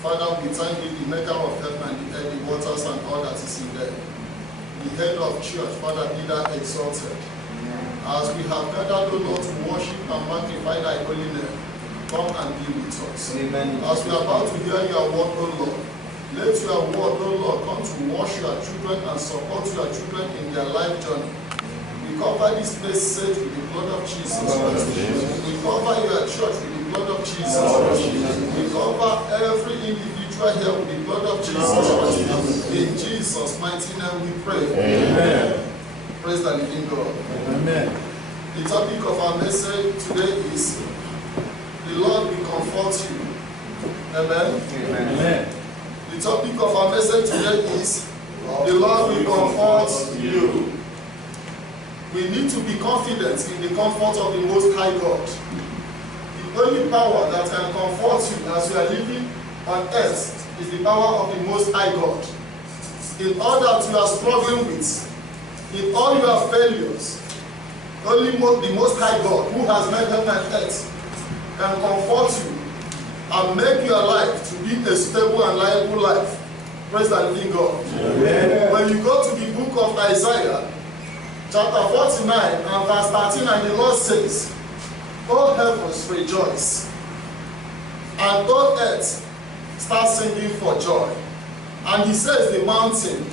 Father, we thank you, the maker of heaven and the earth, the waters and all that is in them. The head of church, Father, be thou exalted. As we have gathered, O Lord, to worship and magnify thy holy name, come and be with us. Amen. As we are about to hear your word, O Lord, let your word, O Lord, come to wash your children and support your children in their life journey. We cover this place safe with the blood of Jesus. We cover your church with the blood of Jesus. We cover every individual here with the blood of Jesus. In Jesus' mighty name we pray. Amen. Praise the living God. Amen. The topic of our message today is the Lord will comfort you. Amen. Amen. The topic of our message today is the Lord will comfort you. We need to be confident in the comfort of the Most High God. The only power that can comfort you as you are living on earth is the power of the Most High God. In all that you are struggling with, in all your failures, only the Most High God, who has made heaven and earth, can comfort you and make your life to be a stable and liable life. Praise the living God. Amen. When you go to the book of Isaiah, chapter 49 and verse 13, and the Lord says, O heavens, rejoice, and O earth, start singing for joy. And he says the mountain,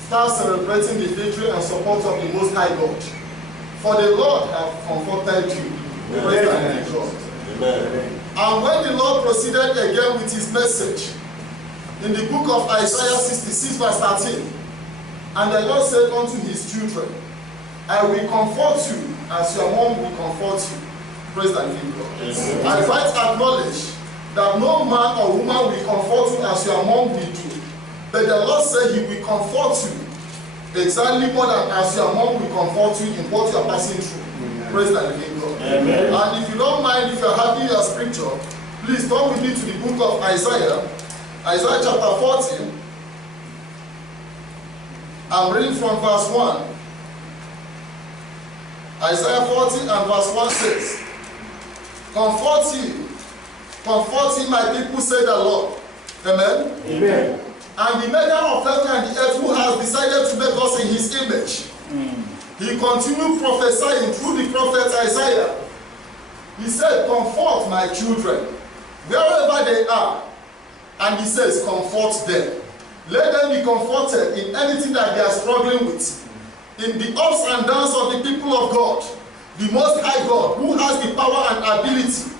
start celebrating the victory and support of the Most High God. For the Lord have comforted you. Praise the living God. Amen. And when the Lord proceeded again with his message, in the book of Isaiah 66 verse 13, and the Lord said unto his children, I will comfort you as your mom will comfort you. Praise the living God. Yes. I quite acknowledge that no man or woman will comfort you as your mom will do. But the Lord said he will comfort you exactly more than as your mom will comfort you in what you are passing through. Amen. Praise the living God. Amen. And if you don't mind, if you are having your scripture, please turn with me to the book of Isaiah. Isaiah chapter 40. I'm reading from verse 1. Isaiah 40 and verse 1 says, comfort ye, my people, say the Lord. Amen? Amen. And the maker of heaven and the earth, who has decided to make us in his image, he continued prophesying through the prophet Isaiah. He said, comfort my children, wherever they are. And he says, comfort them. Let them be comforted in anything that they are struggling with. In the ups and downs of the people of God, the Most High God, who has the power and ability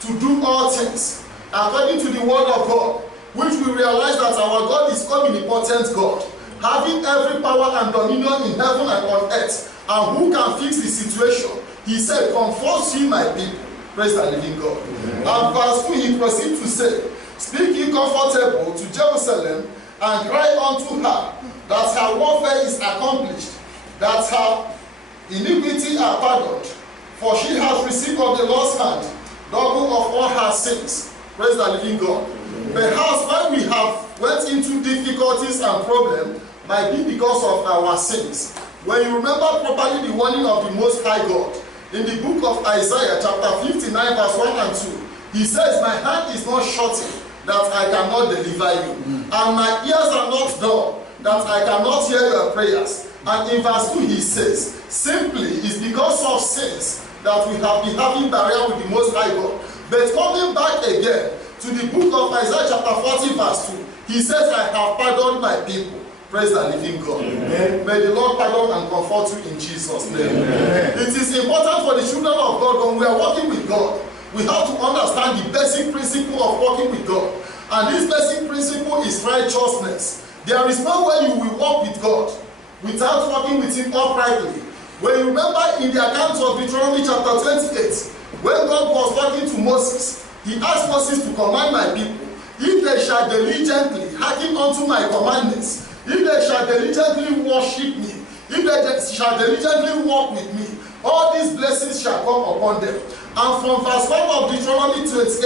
to do all things, according to the word of God, which we realize that our God is omnipotent God, having every power and dominion in heaven and on earth, and who can fix the situation. He said, comfort ye my people. Praise the living God. Amen. And verse 2, he proceeds to say, speak ye comfortable to Jerusalem, and cry unto her that her warfare is accomplished, that her iniquity are pardoned, for she has received of the Lord's hand double of all her sins. Praise the living God. Perhaps when we have went into difficulties and problems, might be because of our sins. When you remember properly the warning of the Most High God, in the book of Isaiah chapter 59 verse 1 and 2, he says, my hand is not shortened, that I cannot deliver you, and my ears are not dull, that I cannot hear your prayers. And in verse 2 he says, simply it's because of sins that we have been having barrier with the Most High God. But coming back again to the book of Isaiah chapter 40 verse 2, he says, I have pardoned my people. Praise the living God. Amen. May the Lord pardon and comfort you in Jesus' name. Amen. It is important for the children of God, when we are working with God, we have to understand the basic principle of working with God. And this basic principle is righteousness. There is no way you will walk with God without walking with him uprightly. When you remember in the account of Deuteronomy chapter 28, when God was talking to Moses, he asked Moses to command my people, if they shall diligently hearken unto my commandments, if they shall diligently worship me, if they shall diligently walk with me, all these blessings shall come upon them. And from verse 1 of Deuteronomy 28,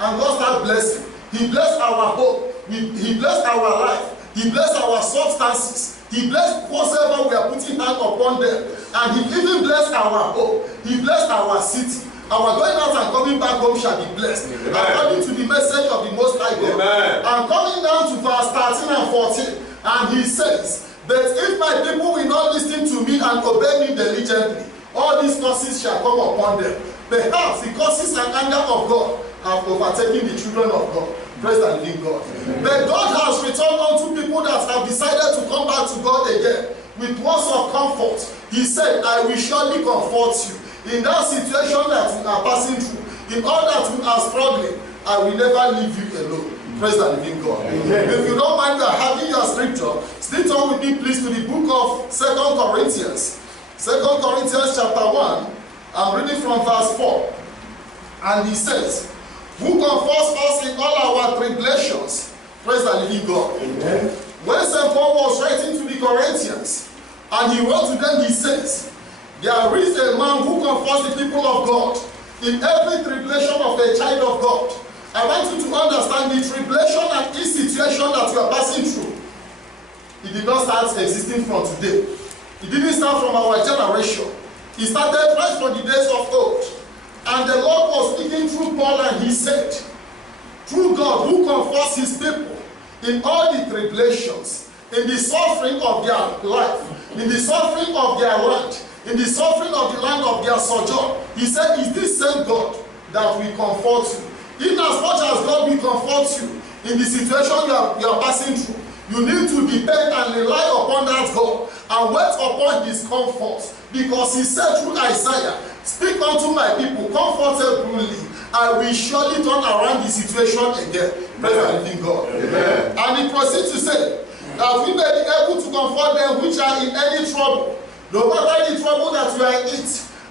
and God started blessing. He blessed our hope, he blessed our life, he blessed our substances, he blessed whatsoever we are putting hand upon them, and he even blessed our hope, he blessed our city, Our going out and coming back home shall be blessed. Amen. According to the message of the Most High God. Amen. And coming down to verse 13 and 14, and he says, but if my people will not listen to me and obey me diligently, all these curses shall come upon them. Perhaps the curses and anger of God have overtaken the children of God. Praise the living God. Amen. But God has returned unto people that have decided to come back to God again with words of comfort. He said, I will surely comfort you. In that situation that you are passing through, in all that you are struggling, I will never leave you alone. Praise the living God. Amen. If you don't mind, you are having your scripture. Stay on with me, please, to the book of 2 Corinthians. 2 Corinthians chapter 1. I'm reading from verse 4. And he says, who comforts us in all our tribulations? Praise the living God. Amen. When St. Paul was writing to the Corinthians, and he wrote to them, he says, there is a man who comforts the people of God in every tribulation of a child of God. I want you to understand the tribulation and each situation that you are passing through. It did not start existing from today. It didn't start from our generation. It started right from the days of old. And the Lord was speaking through Paul, and he said, through God who comforts his people in all the tribulations, in the suffering of their life, in the suffering of their land, in the suffering of the land of their sojourn. He said, is this same God that will comfort you? In as much as God will comfort you in the situation you are passing through, you need to depend and rely upon that God and wait upon his comfort. Because he said through Isaiah, speak unto my people comfortably, I will surely turn around the situation again. Praise the living God. Amen. And he proceeds to say, that we may be able to comfort them which are in any trouble. No matter the trouble that you are in,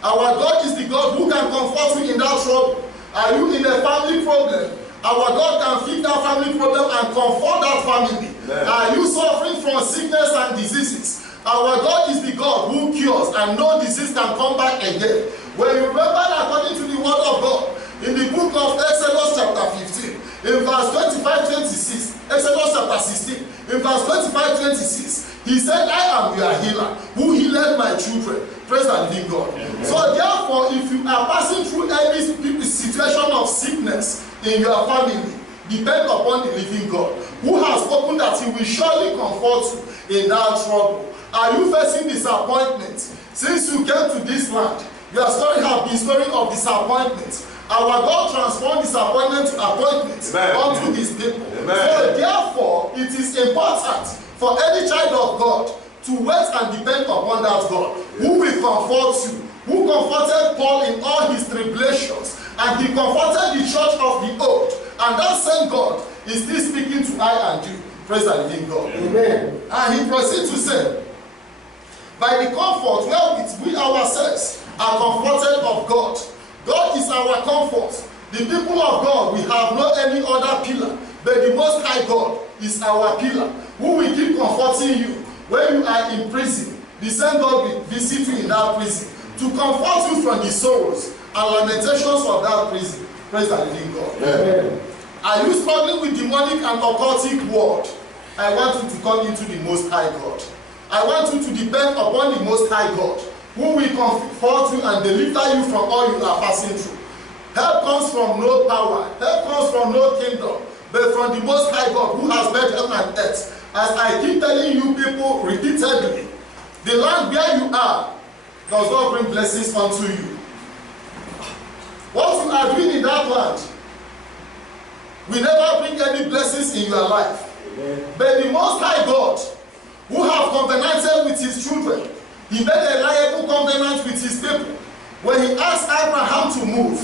our God is the God who can comfort you in that trouble. Are you in a family problem? Our God can fix that family problem and comfort that family. Amen. Are you suffering from sickness and diseases? Our God is the God who cures, and no disease can come back again. When you remember that according to the word of God, in the book of Exodus chapter 15, in verse 25-26, Exodus chapter 16, in verse 25-26, he said, I am your healer, who healed my children. Praise the living God. Amen. So therefore, if you are passing through any situation of sickness in your family, depend upon the living God, who has spoken that he will surely comfort you in that trouble. Are you facing disappointment? Since you came to this land, your story has been story of disappointment. Our God transformed disappointment to appointment unto his people. Amen. So therefore, it is important for any child of God to wait and depend upon that God, who will comfort you, who comforted Paul in all his tribulations, and he comforted the church of the old. And that same God is still speaking to I and you. Praise the living God. Amen. And he proceeds to say, by the comfort wherewith we ourselves are comforted of God. God is our comfort. The people of God, we have no any other pillar, but the Most High God is our pillar, who will keep comforting you when you are in prison. The same God will visit you in that prison to comfort you from the sorrows and lamentations of that prison. Praise the living God. Amen. Are you struggling with demonic and occultic world? I want you to come into the Most High God. I want you to depend upon the Most High God, who will comfort you and deliver you from all you are passing through. Help comes from no power, help comes from no kingdom, but from the Most High God, who has made heaven and earth. As I keep telling you people repeatedly, the land where you are does not bring blessings unto you. What you are doing in that land will never bring any blessings in your life. Amen. But the Most High God, who have covenanted with his children, he made a liable covenant with his people when he asked Abraham to move.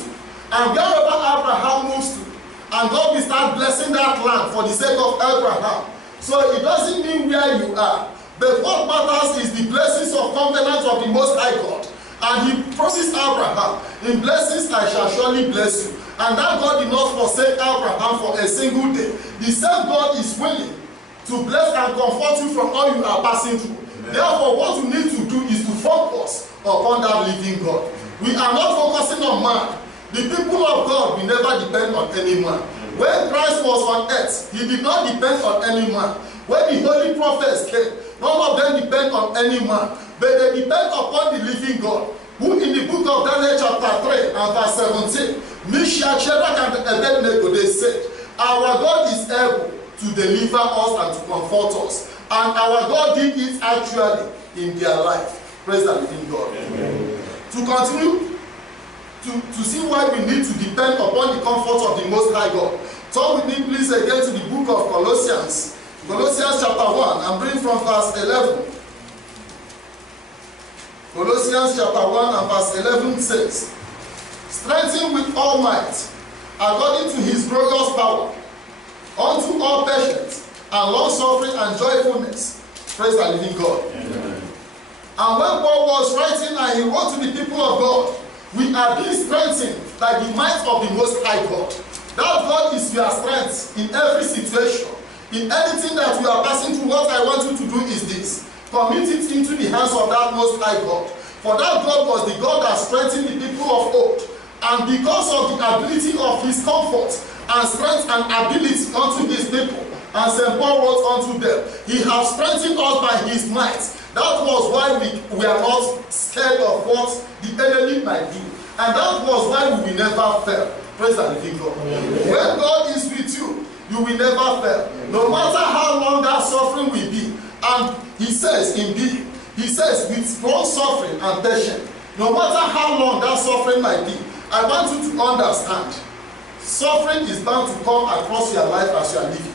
And wherever Abraham moves to, and God will start blessing that land for the sake of Abraham. So it doesn't mean where you are, but what matters is the blessings of covenant of the Most High God. And he promised Abraham, in blessings I shall surely bless you. And that God did not forsake Abraham for a single day. The same God is willing to bless and comfort you from all you are passing through. Amen. Therefore, what you need to do is to focus upon that living God. We are not focusing on man. The people of God will never depend on any man. When Christ was on earth, he did not depend on any man. When the holy prophets came, none of them depend on any man, but they depend upon the living God, who in the book of Daniel chapter 3 and verse 17, Meshach, Shadrach, and Abednego, they said, our God is able to deliver us and to comfort us. And our God did it actually in their life. Praise the living God. Amen. To continue to see why we need to depend upon the comfort of the Most High God. Turn with me please again to the book of Colossians. Colossians chapter 1. I'm reading from verse 11. Colossians chapter 1 and verse 11 says, strengthen with all might, according to his glorious power, unto all patience, and long-suffering, and joyfulness. Praise the living God. Amen. And when Paul was writing and he wrote to the people of God, we are being strengthened by the might of the Most High God. That God is your strength in every situation. In anything that you are passing through, what I want you to do is this. Commit it into the hands of that Most High God. For that God was the God that strengthened the people of old. And because of the ability of his comfort and strength and ability unto his people, and St. Paul wrote unto them, he has strengthened us by his might. That was why we are not scared of what the enemy might do. And that was why we will never fail. Praise the living God. Amen. When God is with you, you will never fail. No matter how long that suffering will be. And he says in B, he says with long suffering and patience. No matter how long that suffering might be, I want you to understand, suffering is bound to come across your life as you are living.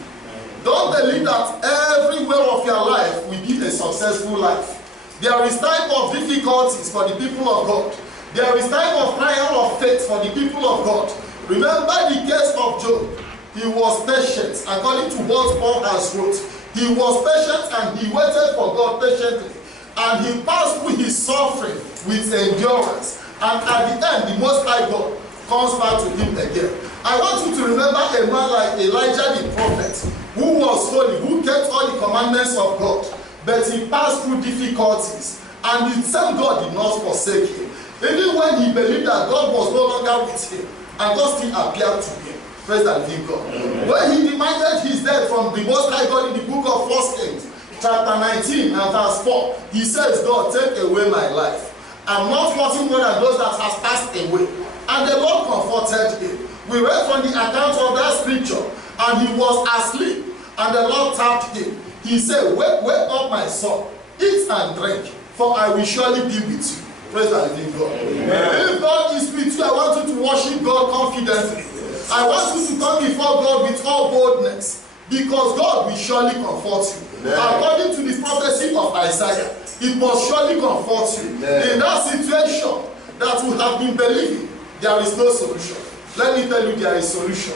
Don't believe that everywhere of your life will be a successful life. There is time of difficulties for the people of God. There is time of trial of faith for the people of God. Remember the case of Job. He was patient, according to what Paul has wrote. He was patient and he waited for God patiently. And he passed through his suffering with endurance. And at the end, the Most High God comes back to him again. I want you to remember a man like Elijah the prophet, who was holy, who kept all the commandments of God, but he passed through difficulties, and the same God did not forsake him. Even when he believed that God was no longer with him, and God still appeared to him. Praise the living God. Amen. When he demanded his death from the Most High God in the book of 1 Kings, chapter 19 and verse 4, he says, God, take away my life. I'm not wanting more than those that has passed away. And the Lord comforted him. We read from the account of that scripture, and he was asleep, and the Lord tapped him. He said, wake up my son, eat and drink, for I will surely be with you. Praise the living God. Amen. If God is with you, I want you to worship God confidently. I want you to come before God with all boldness, because God will surely comfort you. Amen. According to the prophecy of Isaiah, it must surely comfort you. Amen. In that situation that you have been believing, there is no solution. Let me tell you, there is solution.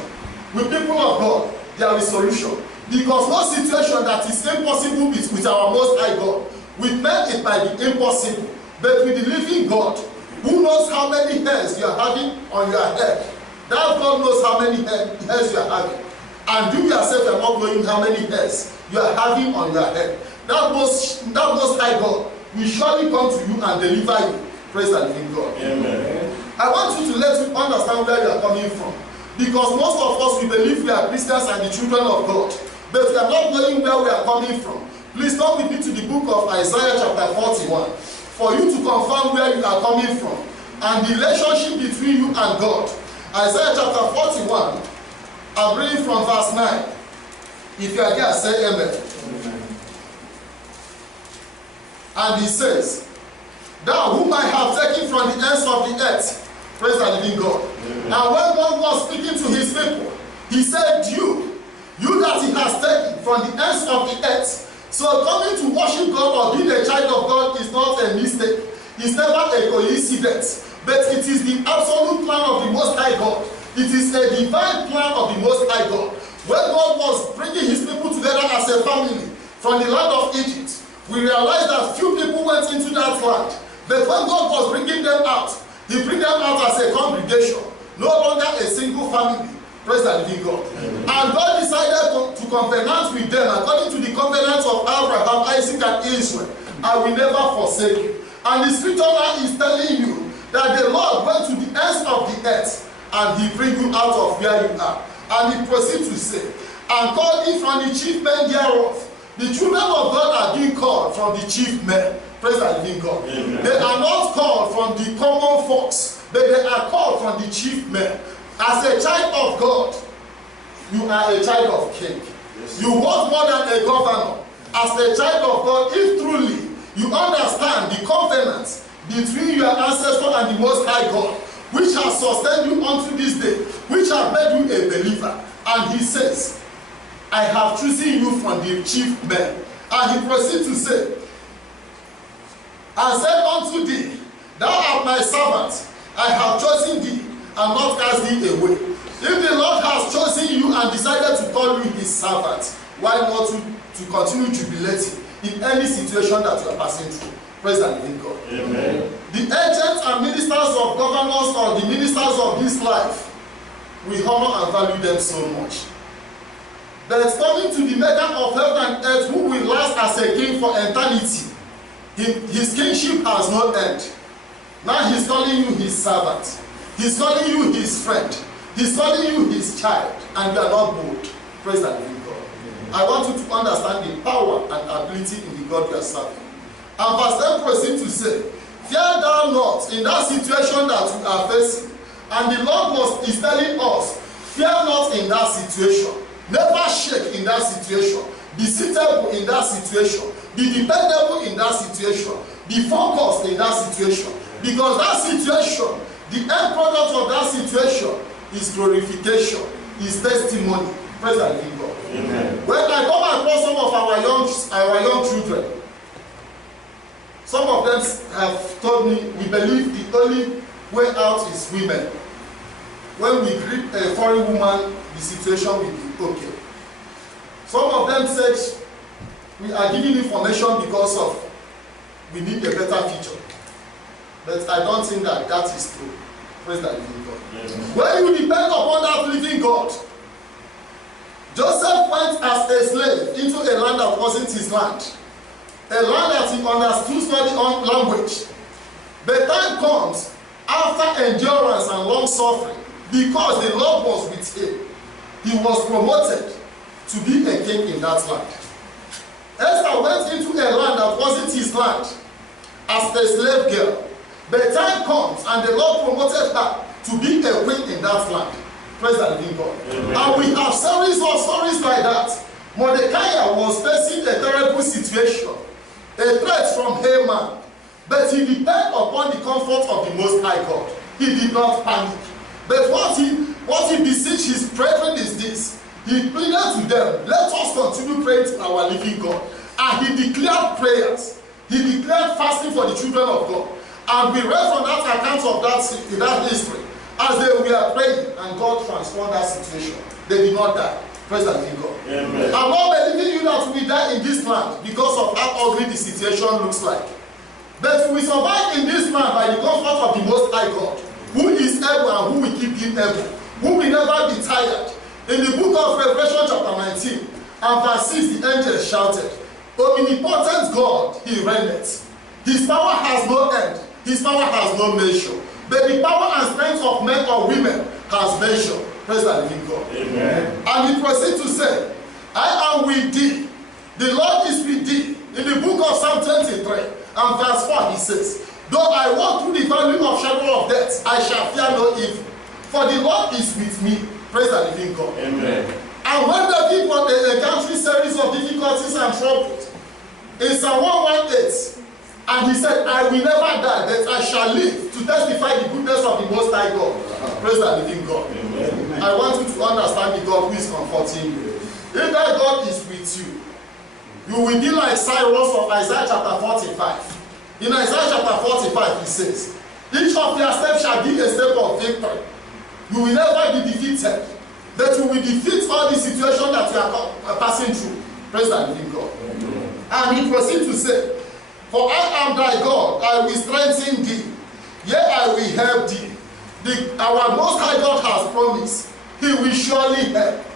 With people of God, there is solution. Because no situation that is impossible with our Most High God. With men it might be impossible. But with the living God, who knows how many hairs you are having on your head, that God knows how many hairs you are having. And you yourself are not knowing how many hairs you are having on your head. That most High God will surely come to you and deliver you. Praise the living God. Amen. I want you to let you understand where you are coming from. Because most of us, we believe we are Christians and the children of God. But we are not knowing where we are coming from. Please come with me to the book of Isaiah chapter 41. For you to confirm where you are coming from. And the relationship between you and God. Isaiah chapter 41. I'm reading from verse 9. If you are there, say amen. Amen. And he says, thou whom I have taken from the ends of the earth, praise the living God. Amen. And when God was speaking to his people, he said, you that he has taken from the ends of the earth. So coming to worship God or being a child of God is not a mistake. It's never a coincidence. But it is the absolute plan of the Most High God. It is a divine plan of the Most High God. When God was bringing his people together as a family from the land of Egypt, we realized that few people went into that land. But when God was bringing them out, he bring them out as a congregation, no longer a single family. Praise the living God. Amen. And God decided to covenant with them according to the covenant of Abraham, Isaac, and Israel. I will never forsake you. And the scripture now is telling you that the Lord went to the ends of the earth and he bring you out of where you are. And he proceeds to say, and called thee from the chief men thereof. The children of God are being called from the chief men. Praise the living God. Amen. They are not called called from the common folks, but they are called from the chief men. As a child of God, you are a child of king. Yes. You want more than a governor. As a child of God, if truly you understand the covenant between your ancestor and the Most High God, which has sustained you unto this day, which has made you a believer, and he says, I have chosen you from the chief men. And he proceeds to say, and said unto thee, thou art my servant, I have chosen thee, and not cast thee away. If the Lord has chosen you and decided to call you his servant, why not to continue jubilating in any situation that you are passing through? Praise the living God. Amen. The agents and ministers of governors or the ministers of this life, we honor and value them so much. But coming to the maker of heaven and earth, who will last as a king for eternity, his kingship has no end. Now he's calling you his servant. He's calling you his friend. He's calling you his child. And you are not bold. Praise the living God. I want you to understand the power and ability in the God you are serving. And verse 10 proceeds to say, fear thou not in that situation that you are facing. And the Lord is telling us, fear not in that situation. Never shake in that situation. Be suitable in that situation. Be dependable in that situation. Be focused in that situation. Because that situation, the end product of that situation is glorification, is testimony. Praise the living God. Amen. When I come across some of our young children, some of them have told me, we believe the only way out is women. When we greet a foreign woman, the situation will be okay. Some of them said, we are giving information because of we need a better future. But I don't think that that is true. Praise the living God. Yes. When you depend upon that living God, Joseph went as a slave into a land that wasn't his land. A land that he understood the language. But time comes after endurance and long suffering, because the Lord was with him. He was promoted to be a king in that land. Esther went into a land that wasn't his land as a slave girl. But time comes and the Lord promoted her to be a queen in that land. Praise the living God. Amen. And we have series of stories like that. Mordecai was facing a terrible situation, a threat from Haman, but he depended upon the comfort of the Most High God. He did not panic. But what he beseeched his brethren is this. He pleaded to them, let us continue praying to our living God. And he declared prayers. He declared fasting for the children of God. And we read from that account of that history as they were praying, and God transformed that situation. They did not die. Praise the living God. Amen. I'm not believing you that we die in this land because of how ugly the situation looks like. But we survive in this land by the comfort of the Most High God, who is able and who will keep him able, who will never be tired. In the book of Revelation chapter 19 and verse 6, the angel shouted, omnipotent God, he reigneth. His power has no end. His power has no measure. But the power and strength of men or women has measure. Praise the living God. Amen. And he proceeds to say, I am with thee. The Lord is with thee. In the book of Psalm 23 and verse 4, he says, though I walk through the valley of shadow of death, I shall fear no evil. For the Lord is with me. Praise the living God. Amen. And when David was a country series of difficulties and troubles, in Psalm 118, and he said, I will never die, but I shall live to testify the goodness of the Most High God. Praise the living God. Amen. I want you to understand the God who is comforting you. If that God is with you, you will be like Cyrus of Isaiah chapter 45. In Isaiah chapter 45, he says, each of your steps shall be a step of victory. You will never be defeated, but you will defeat all the situation that you are passing through. Praise the living God. Amen. And he proceeds to say, for I am thy God, I will strengthen thee, yea, I will help thee. Our Most High God has promised, he will surely help.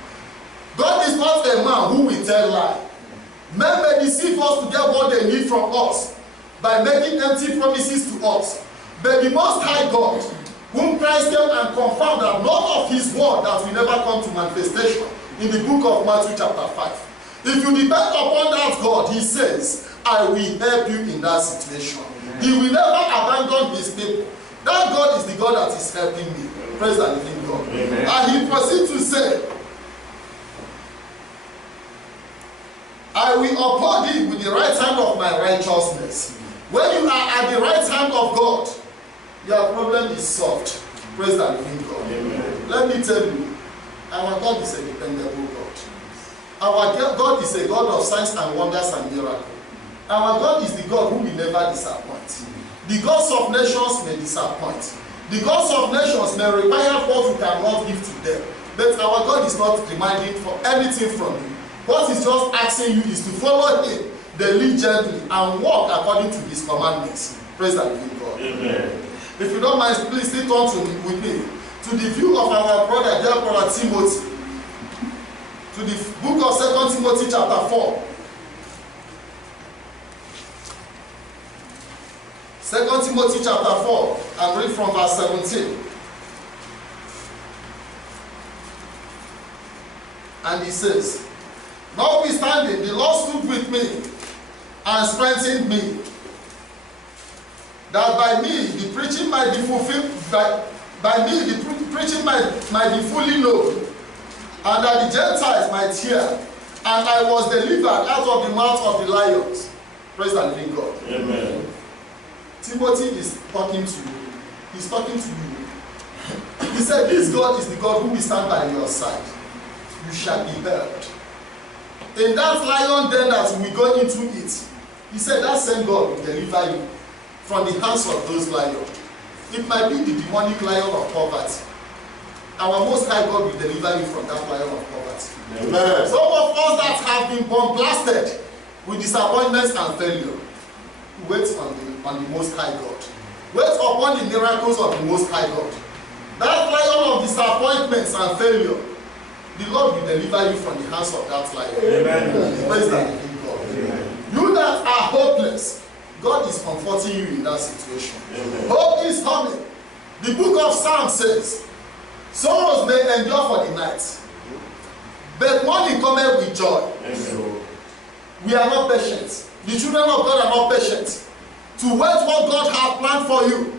God is not a man who will tell lie. Men may deceive us to get what they need from us by making empty promises to us. But the Most High God, whom Christ came and confirmed that none of his word that will never come to manifestation, in the book of Matthew chapter 5. If you depend upon that God, he says, I will help you in that situation. Amen. He will never abandon his people. God that is helping me. Praise the living God. Amen. And he proceeds to say, I will uphold thee with the right hand of my righteousness. When you are at the right hand of God, your problem is solved. Praise the living God. Amen. Let me tell you, our God is a dependable God. Our God is a God of signs and wonders and miracles. Our God is the God who will never disappoint. The gods of nations may disappoint. The gods of nations may require what you cannot give to them. But our God is not demanding for anything from you. What he's just asking you is to follow him diligently and walk according to his commandments. Praise the living God. Amen. If you don't mind, please still turn with me to the view of our brother, dear brother Timothy. To the book of 2 Timothy chapter 4. 2 Timothy chapter 4, and read from verse 17. And he says, notwithstanding, the Lord stood with me and strengthened me, that by me the preaching might be fulfilled, by me the preaching might be fully known, and that the Gentiles might hear, and I was delivered out of the mouth of the lions. Praise the living God. Amen. Timothy is talking to you. He's talking to you. He said, this God is the God who will stand by your side. You shall be heard. In that lion den that we go into it, he said that same God will deliver you from the hands of those lions. It might be the demonic lion of poverty. Our Most High God will deliver you from that lion of poverty. Amen. Some of us that have been bombasted with disappointments and failure, wait on the Most High God. Wait upon the miracles of the Most High God. That lion of disappointments and failure, the Lord will deliver you from the hands of that lion. Amen. Praise the living God. Amen. You that are hopeless, God is comforting you in that situation. Amen. Hope is coming. The book of Psalms says, sorrows may endure for the night, but morning cometh with joy. Amen. We are not patient. The children of God are not patient to wait what God has planned for you.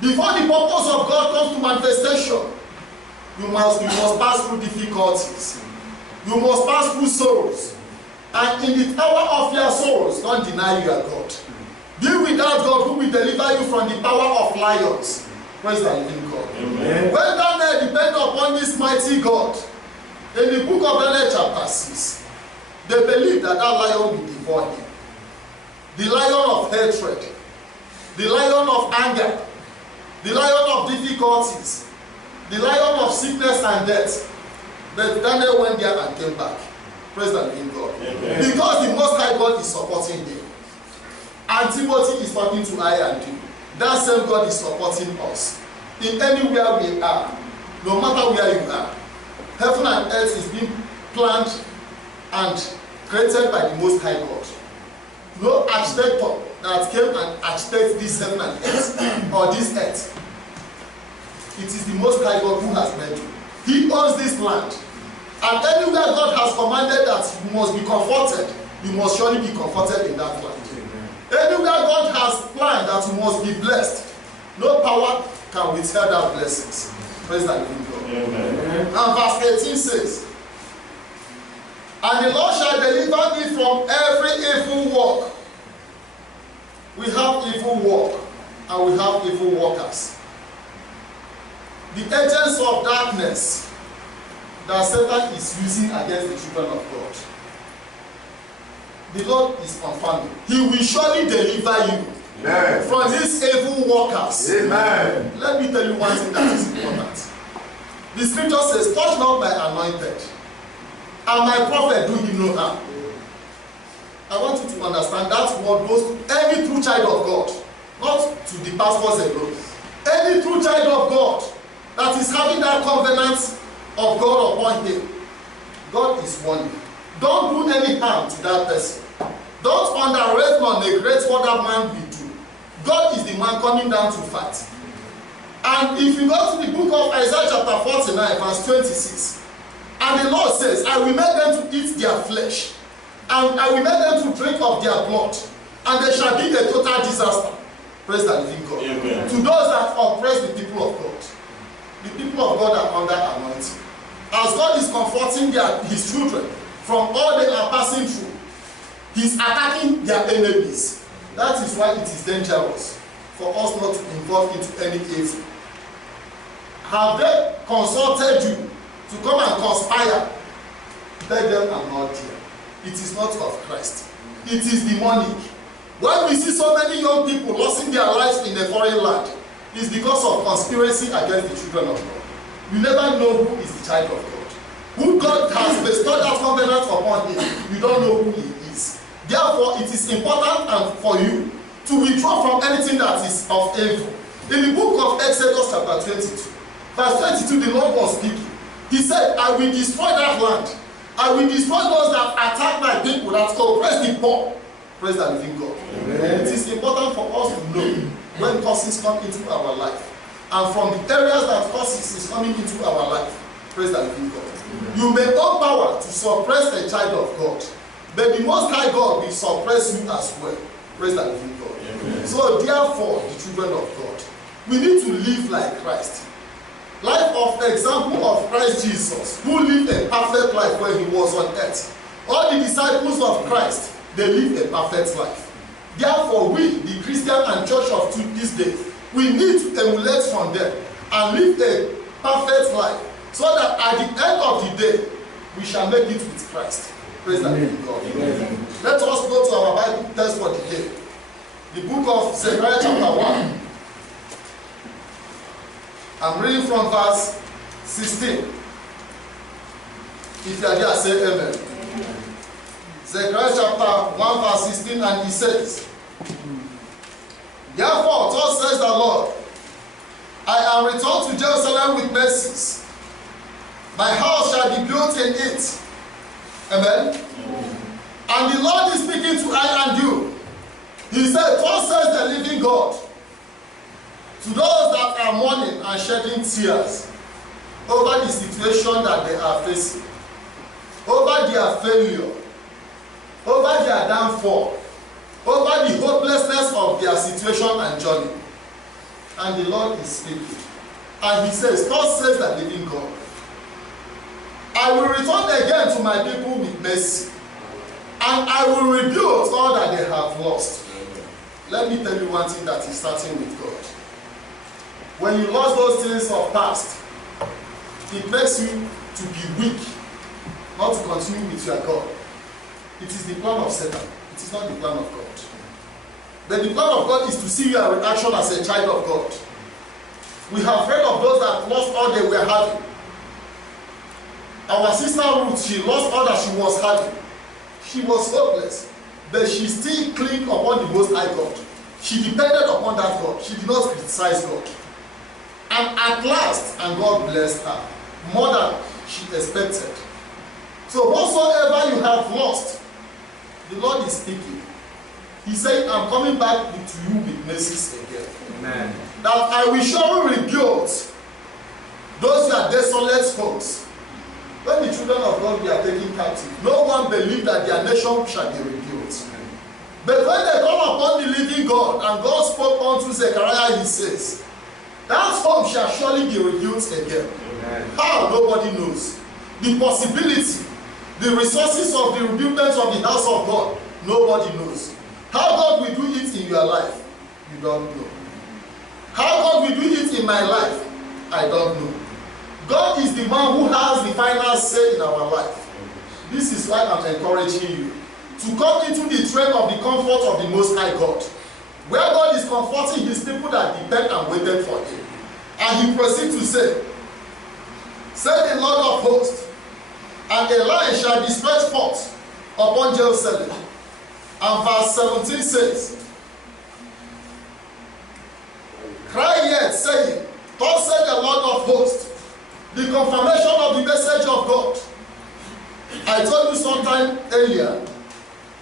Before the purpose of God comes to manifestation, you must pass through difficulties. You must pass through sorrows. And in the hour of your sorrows, don't deny your God. Be without God who will deliver you from the power of lions. Praise the living God. Amen. When Daniel depend upon this mighty God, in the book of Daniel chapter 6, they believe that lion will devour him. The lion of hatred, the lion of anger, the lion of difficulties, the lion of sickness and death. But Daniel went there and came back. Praise the living God. Amen. Because the Most High God is supporting him. And Timothy is talking to I and you. That same God is supporting us. In anywhere we are, no matter where you are, heaven and earth is being planned and created by the Most High God. No architecture that came and architected this heaven and earth or this earth. It is the Most High God who has made you. He owns this land. And anywhere God has commanded that you must be comforted, you must surely be comforted in that land. Anywhere God has planned that you must be blessed, no power can withhold that blessings. Praise the living God. Amen. And verse 18 says, and the Lord shall deliver thee from every evil work. We have evil work and we have evil workers. The agents of darkness that Satan is using against the children of God. The Lord is confirming. He will surely deliver you. Amen. From these evil workers. Amen. Let me tell you one thing that is important. The scripture says, touch not my anointed, and my prophet do him no harm. I want you to understand that word goes to any true child of God, not to the pastors alone. Any true child of God that is having that covenant of God upon him, God is warning. Don't do any harm to that person. Don't underrate nor neglect what that man will do. God is the man coming down to fight. And if you go to the book of Isaiah chapter 49 verse 26, and the Lord says, I will make them to eat their flesh, and I will make them to drink of their blood, and there shall be a total disaster. Praise the living God. Amen. To those that oppress the people of God. The people of God are under anointing. As God is comforting his children from all they are passing through, he's attacking their enemies. That is why it is dangerous for us not to involve into any evil. Have they consulted you to come and conspire? Beg them and not here. It is not of Christ. It is demonic. When we see so many young people losing their lives in a foreign land, it's because of conspiracy against the children of God. You never know who is the child of God. Who God has bestowed that covenant upon him, you don't know who he is. Therefore, it is important for you to withdraw from anything that is of evil. In the book of Exodus chapter 22, verse 22, the Lord was speaking. He said, I will destroy that land. I will destroy those that attack my people, that oppress the poor. Praise the living God. Amen. It is important for us to know when curses come into our life. And from the areas that curses is coming into our life. Praise the living God. Amen. You may own power to suppress a child of God, but the Most High God will suppress you as well. Praise the living God. Amen. So therefore, the children of God, we need to live like Christ. Life of example of Christ Jesus, who lived a perfect life when he was on earth. All the disciples of Christ, they lived a perfect life. Therefore, we, the Christian and church of this day, we need to emulate from them and live a perfect life, so that at the end of the day, we shall make it with Christ. Praise the living God. Amen. Let us go to our Bible text for the day. The book of Zechariah chapter 1. I'm reading from verse 16. If you are there, say amen. Amen. Zechariah chapter 1 verse 16, and he says, Therefore, thus says the Lord, I am returned to Jerusalem with mercies. My house shall be built in it. Amen. Amen. And the Lord is speaking to I and you. He said, thus says the living God, to those that are mourning and shedding tears over the situation that they are facing, over their failure, over their downfall, over the hopelessness of their situation and journey. And the Lord is speaking. And he says, thus says the living God, I will return again to my people with mercy, and I will rebuild all that they have lost. Let me tell you one thing that is starting with God. When you lost those things of past, it makes you to be weak, not to continue with your God. It is the plan of Satan. It is not the plan of God. But the plan of God is to see your reaction as a child of God. We have heard of those that lost all they were having. Our sister Ruth, she lost all that she was having. She was hopeless, but she still clinged upon the Most High God. She depended upon that God. She did not criticize God. And at last, and God blessed her more than she expected. So whatsoever you have lost, the Lord is speaking. He said, I'm coming back to you with mercies again. Amen. That I will surely rebuild those that desolate homes. When the children of God were taken captive, no one believed that their nation shall be rebuilt. But when they come upon the living God, and God spoke unto Zechariah, he says, that home shall surely be rebuilt again. Amen. How? Nobody knows. The possibility, the resources of the rebuildment of the house of God, nobody knows. How God will do it in your life, you don't know. How God will do it in my life, I don't know. God is the man who has the final say in our life. This is why I'm encouraging you to come into the train of the comfort of the Most High God, where God is comforting his people that depend and waited for him. And he proceeds to say, Say the Lord of hosts, and a line shall be stretched forth upon Jerusalem. And verse 17 says, Cry yet, saying, Thus said the Lord of hosts, the confirmation of the message of God. I told you sometime earlier,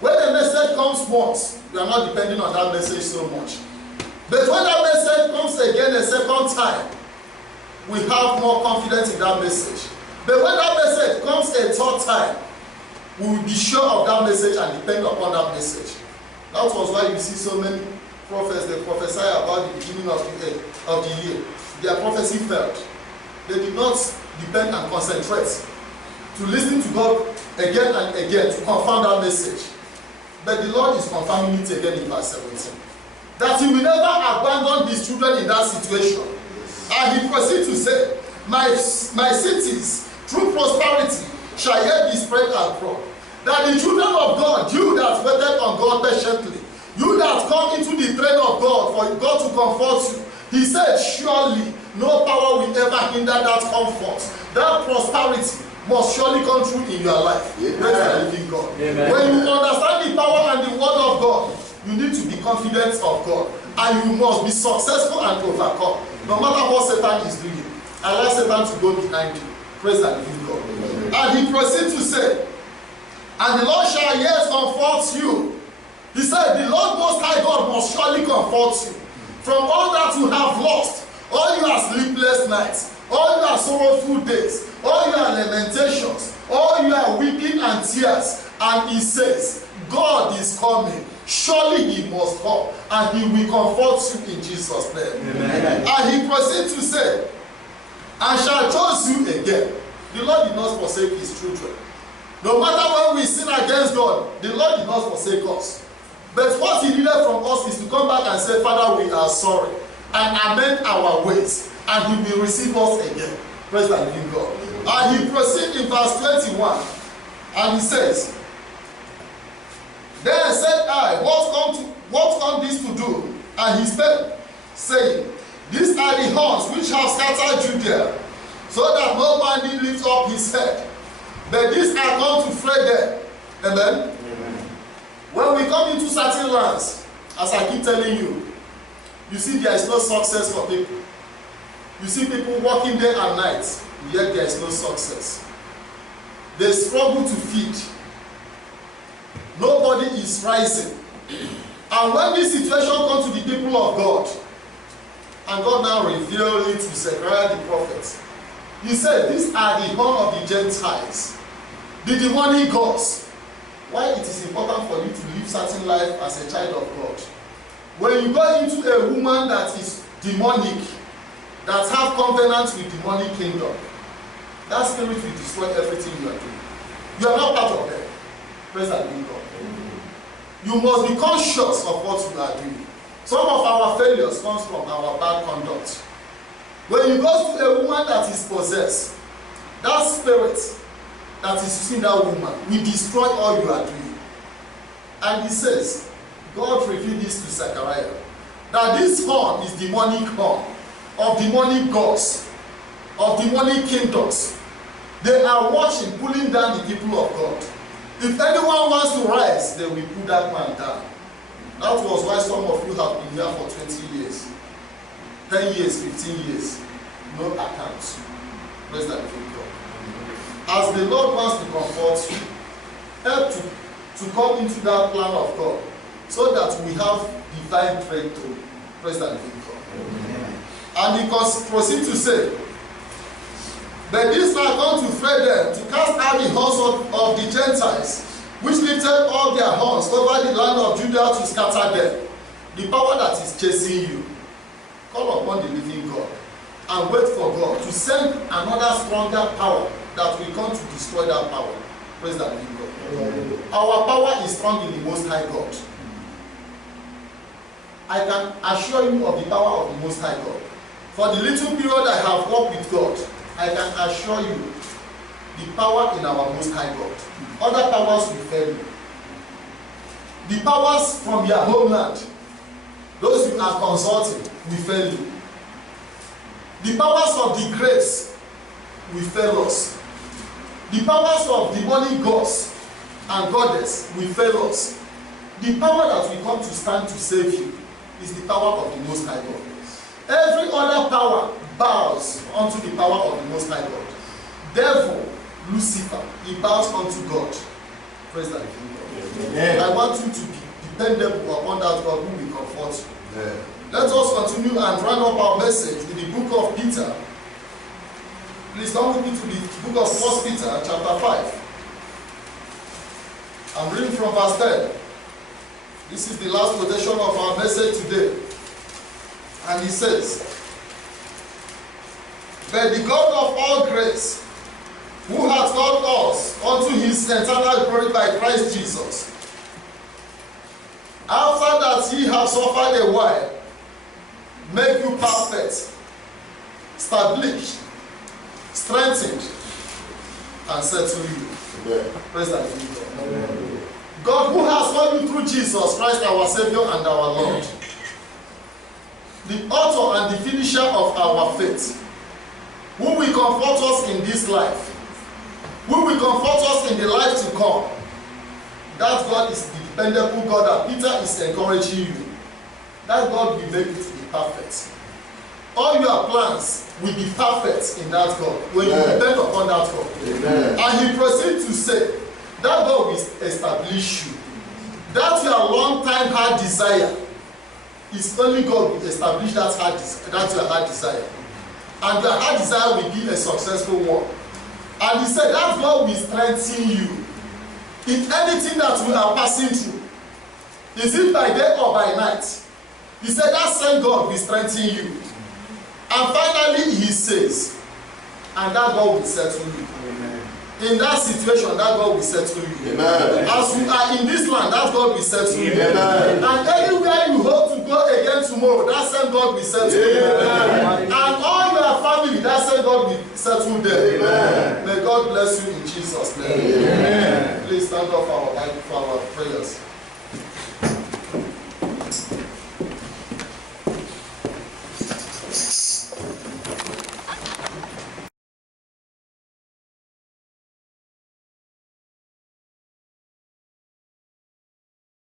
when the message comes once, we are not depending on that message so much. But when that message comes again a second time, we have more confidence in that message. But when that message comes a third time, we will be sure of that message and depend upon that message. That was why you see so many prophets, they prophesy about the beginning of the year. Their prophecy failed. They did not depend and concentrate to listen to God again and again to confirm that message. But the Lord is confirming it again in verse 17. That he will never abandon his children in that situation. And he proceeds to say, my cities, through prosperity, shall yet be spread abroad. That the children of God, you that waited on God patiently, you that come into the train of God for God to comfort you, he said, surely no power will ever hinder that comfort. That prosperity must surely come true in your life. Praise the living God. Amen. When you understand the power and the word of God, you need to be confident of God. And you must be successful and overcome. No matter what Satan is doing. Allow Satan to go behind you. Praise the living God. Amen. And he proceeds to say, and the Lord shall yet comfort you. He said, the Lord Most High God must surely comfort you from all that you have lost, all your sleepless nights, all your sorrowful days, all your lamentations, all your weeping and tears. And he says, God is coming. Surely he must come, and he will comfort you in Jesus' name. Amen. And he proceeds to say, and shall choose you again. The Lord did not forsake his children. No matter when we sin against God, the Lord did not forsake us. But what he needed from us is to come back and say, Father, we are sorry, and amend our ways, and he will receive us again. Praise the living God. And he proceeds in verse 21, and he says, then said I, what come this to do? And he spake, saying, these are the horns which have scattered Judea, so that no man need lift up his head. But these are come to fray them. Amen? Amen. When we come into certain lands, as I keep telling you, you see there is no success for people. You see people working day and night, yet there is no success. They struggle to feed. Nobody is rising. And when this situation comes to the people of God, and God now revealed it to Zechariah the prophet, he said, these are the horn of the Gentiles, the demonic gods. Why it is important for you to live certain life as a child of God. When you go into a woman that is demonic, that have covenants with demonic kingdom, that spirit will destroy everything you are doing. You are not part of them. Praise the living God. You must be conscious of what you are doing. Some of our failures comes from our bad conduct. When you go to a woman that is possessed, that spirit that is using that woman will destroy all you are doing. And he says, God revealed this to Zechariah, that this horn is demonic horn of demonic gods, of demonic kingdoms. They are watching, pulling down the people of God. If anyone wants to rise, they will put that man down. That was why some of you have been here for 20 years, 10 years, 15 years, no accounts. Praise the living God. As the Lord wants to comfort you, help to come into that plan of God, so that we have divine breakthrough. Praise the living God. Amen. And he proceeds to say, but these are going to fray them, to cast out the horns of the Gentiles, which lifted all their horns over the land of Judah to scatter them. The power that is chasing you, call upon the living God and wait for God to send another stronger power that will come to destroy that power. Praise the living God. Amen. Our power is strong in the Most High God. I can assure you of the power of the Most High God. For the little period I have worked with God, I can assure you the power in our Most High God. Other powers will fail you. The powers from your homeland, those you are consulting, will fail you. The powers of the grace will fail us. The powers of demonic gods and goddess will fail us. The power that will come to stand to save you is the power of the Most High God. Every other power bows unto the power of the Most High God. Devil, Lucifer, he bows unto God. Praise the living God. I want you to be dependable upon that God who will comfort you. Amen. Let us continue and round up our message with the book of Peter. Please come with me to the book of 1 Peter chapter 5. I'm reading from verse 10. This is the last quotation of our message today. And he says, "But the God of all grace, who hath called us unto his eternal glory by Christ Jesus, after that ye have suffered a while, make you perfect, established, strengthened, and settle you." Amen. Praise the Lord. God, who has called you through Jesus Christ, our Savior and our Lord, the author and the finisher of our faith, who will comfort us in this life, who will comfort us in the life to come. That God is the dependable God that Peter is encouraging you. That God will make it be perfect. All your plans will be perfect in that God when you depend upon that God. Amen. And he proceeds to say that God will establish you. That your long time hard desire is only God will establish that your hard desire. And your hard desire will be a successful one. And he said that God will strengthen you in anything that we are passing through. Is it by day or by night? He said that same God will strengthen you. And finally he says, and that God will settle you. Amen. In that situation, that God will settle you. Amen. As we are in this land, that God will settle you. Amen. And anywhere you hope to go again tomorrow, that same God will settle you. Amen. And all your family, that same God will settle them. Amen. May God bless you in Jesus' name. Amen. Please stand up for our prayers.